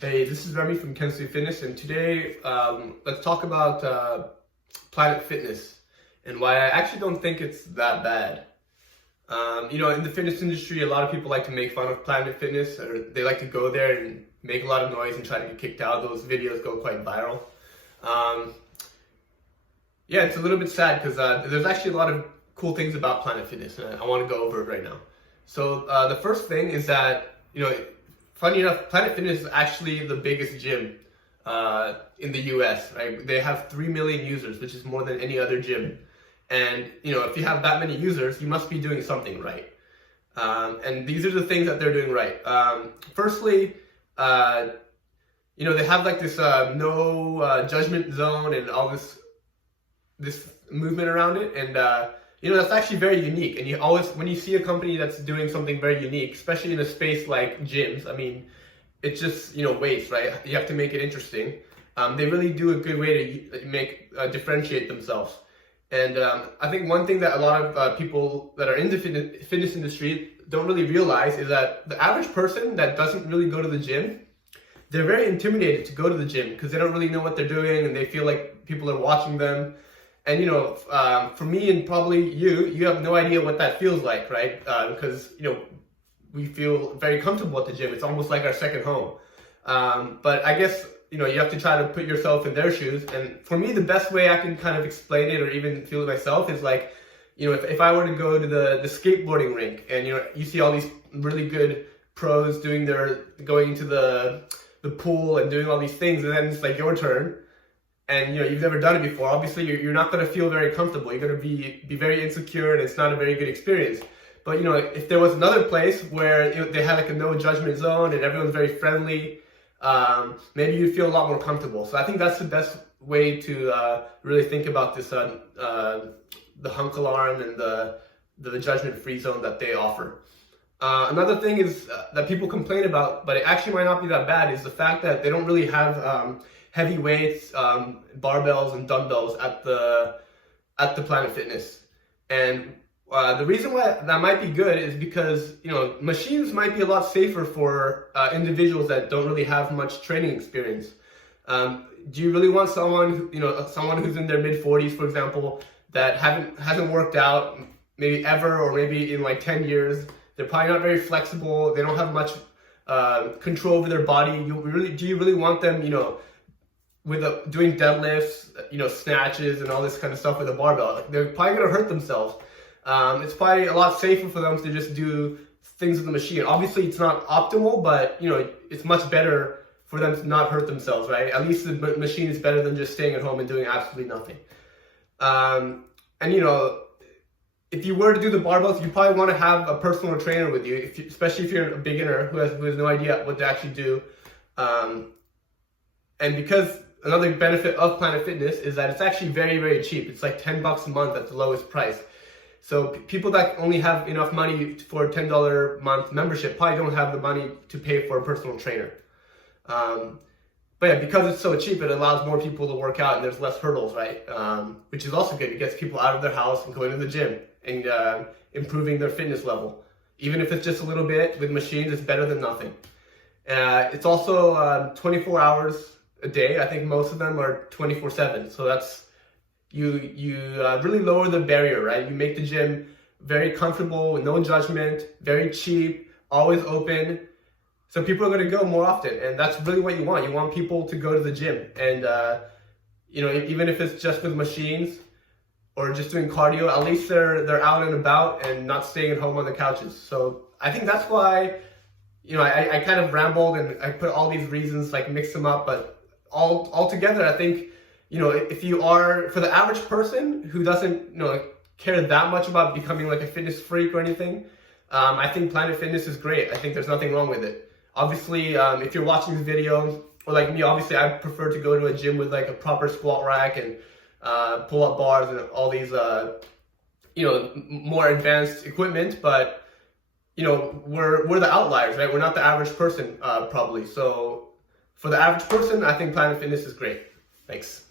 Hey, this is Remy from Kensu Fitness, and today let's talk about Planet Fitness and why I actually don't think it's that bad. In the fitness industry, a lot of people like to make fun of Planet Fitness, or they like to go there and make a lot of noise and try to get kicked out. Those videos go quite viral. It's a little bit sad because there's actually a lot of cool things about Planet Fitness, and I want to go over it right now. So the first thing is that, funny enough, Planet Fitness is actually the biggest gym in the US, right? They have 3 million users, which is more than any other gym. And, if you have that many users, you must be doing something right. And these are the things that they're doing right. Firstly, they have like this no judgment zone and all this movement around it. And, that's actually very unique. And you always, when you see a company that's doing something very unique, especially in a space like gyms, it's just, waste, right? You have to make it interesting. They really do a good way to make, differentiate themselves. And I think one thing that a lot of people that are in the fitness industry don't really realize is that the average person that doesn't really go to the gym, they're very intimidated to go to the gym because they don't really know what they're doing and they feel like people are watching them. And, for me and probably you have no idea what that feels like, right? Because, we feel very comfortable at the gym. It's almost like our second home. But I guess, you have to try to put yourself in their shoes. And for me, the best way I can kind of explain it or even feel it myself is like, if I were to go to the skateboarding rink and, you see all these really good pros going into the pool and doing all these things, and then it's like your turn. And you've never done it before, obviously you're not going to feel very comfortable. You're going to be very insecure, and it's not a very good experience. But if there was another place where they had like a no judgment zone and everyone's very friendly, maybe you'd feel a lot more comfortable. So I think that's the best way to really think about this, the hunk alarm and the judgment free zone that they offer. Another thing is that people complain about, but it actually might not be that bad, is the fact that they don't really have heavy weights, barbells and dumbbells at the Planet Fitness. And the reason why that might be good is because, machines might be a lot safer for individuals that don't really have much training experience. Do you really want someone who's in their mid-40s, for example, that hasn't worked out maybe ever, or maybe in like 10 years? They're probably not very flexible. They don't have much control over their body. Do you really want them, doing deadlifts, snatches and all this kind of stuff with a barbell? Like, they're probably going to hurt themselves. It's probably a lot safer for them to just do things with the machine. Obviously, it's not optimal, but, it's much better for them to not hurt themselves, right? At least the machine is better than just staying at home and doing absolutely nothing. If you were to do the barbells, you probably want to have a personal trainer with you, especially if you're a beginner who has no idea what to actually do. And because another benefit of Planet Fitness is that it's actually very, very cheap. It's like $10 a month at the lowest price. So people that only have enough money for a $10 a month membership probably don't have the money to pay for a personal trainer. But yeah, because it's so cheap, it allows more people to work out and there's less hurdles, right? Which is also good. It gets people out of their house and going to the gym and improving their fitness level. Even if it's just a little bit with machines, it's better than nothing. It's also 24 hours a day. I think most of them are 24/7. So that's, you really lower the barrier, right? You make the gym very comfortable, with no judgment, very cheap, always open. So people are going to go more often, and that's really what you want. You want people to go to the gym, and even if it's just with machines or just doing cardio, at least they're out and about and not staying at home on the couches. So I think that's why, I kind of rambled and I put all these reasons, like mixed them up, but all together, I think, if you are, for the average person who doesn't, care that much about becoming like a fitness freak or anything, I think Planet Fitness is great. I think there's nothing wrong with it. Obviously, if you're watching this video, or like me, obviously I prefer to go to a gym with like a proper squat rack and pull-up bars and all these, more advanced equipment, but, we're the outliers, right? We're not the average person, probably. So for the average person, I think Planet Fitness is great. Thanks.